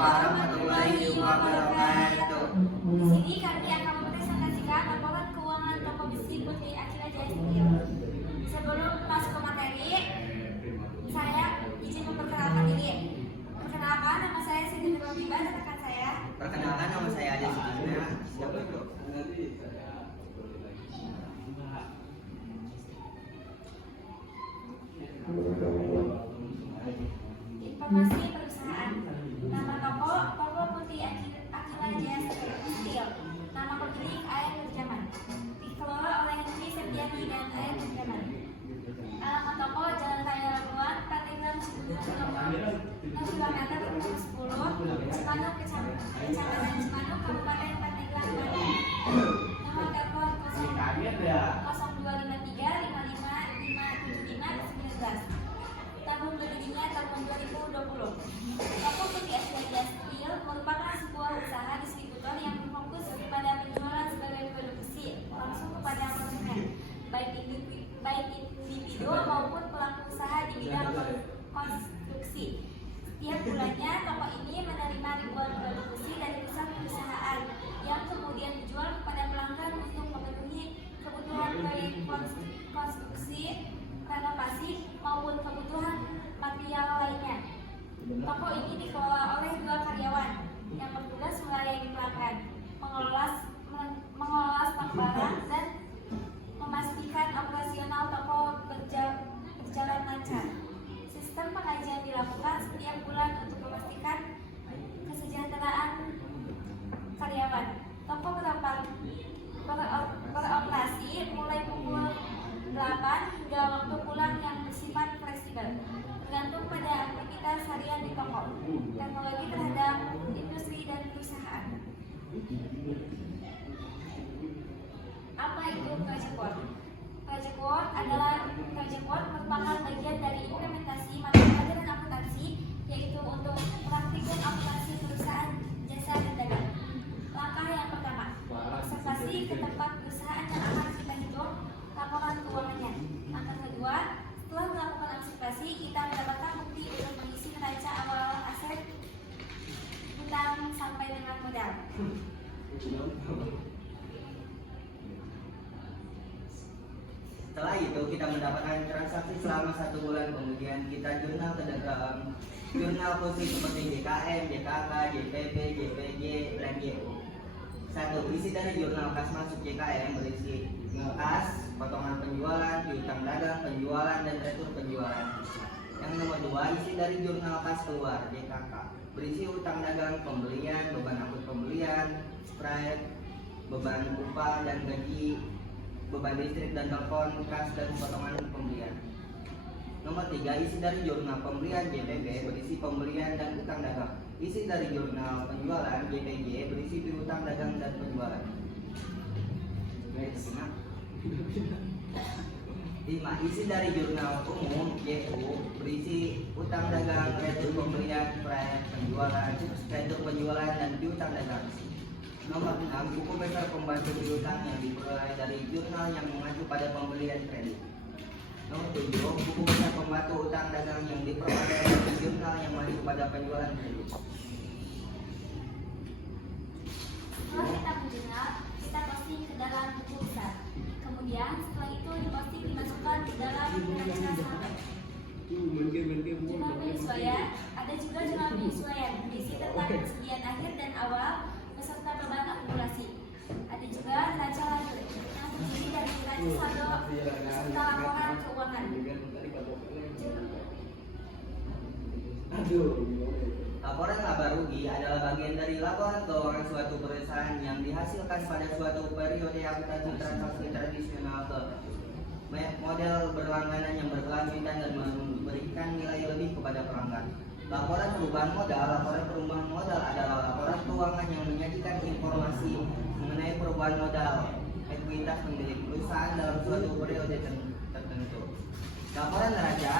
warahmatullahi wabarakatuh. Di sini kami akan mempresentasikan laporan keuangan toko besi Putri Akila Jaya Steel. Sebelum masuk ke materi, saya izin memperkenalkan diri. Perkenalkan, nama saya Siti Nurul dan rekan saya. Perkenalkan, nama saya Ade Sukina. Siapa itu? Informasi perusahaan. Nama toko Putri Akila Jaya Steel. Nama pemilik Ayat Nurjaman. Dikelola oleh Henry Septiani dan Ayat Nurjaman. Alamat toko Jalan Raya Labuan, Pandeglang, nomor 10, Cimanuk, Kecamatan Cimanuk, Kabupaten Pandeglang, Banten. Nomor telepon 025355557519. Tahun berdirinya tahun 2020. Toko Putri Akila Jaya Steel merupakan sebuah usaha distributor yang berfokus pada penjualan sebagai produk besi langsung kepada konsumen, baik individu maupun pelaku usaha di bidang konstruksi. Setiap bulannya, toko ini menerima ribuan produk besi dari pusat perusahaan yang kemudian dijual kepada pelanggan untuk memenuhi kebutuhan proyek konstruksi, renovasi, maupun kebutuhan material lainnya. Toko ini dikelola oleh 2 karyawan yang bertugas melayani pelanggan, mengelola stok barang, dan memastikan operasional toko berjalan lancar. Sistem pengajian dilakukan setiap bulan untuk memastikan kesejahteraan karyawan. Toko beroperasi mulai pukul 8 hingga waktu pulang yang bersifat fleksibel, tergantung pada aktivitas harian di toko, teknologi terhadap industri dan perusahaan. Apa itu project work? Project work merupakan bagian dari implementasi matematika dan akuntansi, yaitu untuk praktikum akuntansi perusahaan jasa dan dagang. Langkah yang pertama, observasi ke tempat perusahaan yang akan kita hitung laporan keuangannya. Langkah kedua, setelah melakukan observasi, kita mendapatkan bukti untuk mengisi neraca awal aset, hutang sampai dengan modal. Setelah itu kita mendapatkan transaksi selama 1 bulan, kemudian kita jurnal ke dalam jurnal posisi seperti JKM, JKK, JPP, JPG, dan JO. 1. Isi dari jurnal kas masuk JKM berisi kas, potongan penjualan, piutang dagang, penjualan, dan retur penjualan. Yang nomor 2, isi dari jurnal kas keluar JKK berisi utang dagang, pembelian, beban angkut pembelian, spread, beban upah dan gaji, beban listrik dan telepon, kas, dan potongan pembelian. Nomor 3, isi dari jurnal pembelian JPB berisi pembelian dan utang dagang. Isi dari jurnal penjualan JPG berisi piutang dagang dan penjualan. 5. Isi dari jurnal umum JU berisi utang dagang, retur pembelian, penjualan, retur penjualan, dan piutang dagang. Nomor 6, buku besar pembantu piutang yang diperoleh dari jurnal yang mengacu pada pembelian kredit. Nomor 7, buku besar pembantu utang dagang yang diperoleh dari jurnal yang mengacu pada penjualan kredit. Setelah kita menjurnal, kita posting ke dalam buku besar. Kemudian setelah itu diposting dimasukkan ke dalam neraca sampai. Jurnal penyesuaian, ada juga jurnal penyesuaian berisi tentang persediaan akhir dan awal beserta beban akumulasi. Ada juga neraca lanjut yang terdiri dari neraca saldo serta laporan keuangan. Laporan laba rugi adalah bagian dari laporan keuangan suatu perusahaan yang dihasilkan pada suatu periode akuntansi transaksi tradisional ke model berlangganan yang berkelanjutan dan memberikan nilai lebih kepada pelanggan. Laporan perubahan modal. Laporan perubahan modal adalah laporan keuangan yang menyajikan informasi mengenai perubahan modal ekuitas pemilik perusahaan dalam suatu periode tertentu. Laporan neraca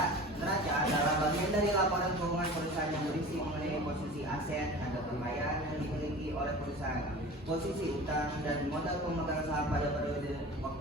adalah bagian dari laporan keuangan perusahaan yang berisi mengenai posisi aset, tanda pembayaran yang dimiliki oleh perusahaan, posisi utang, dan modal pemegang saham pada periode waktu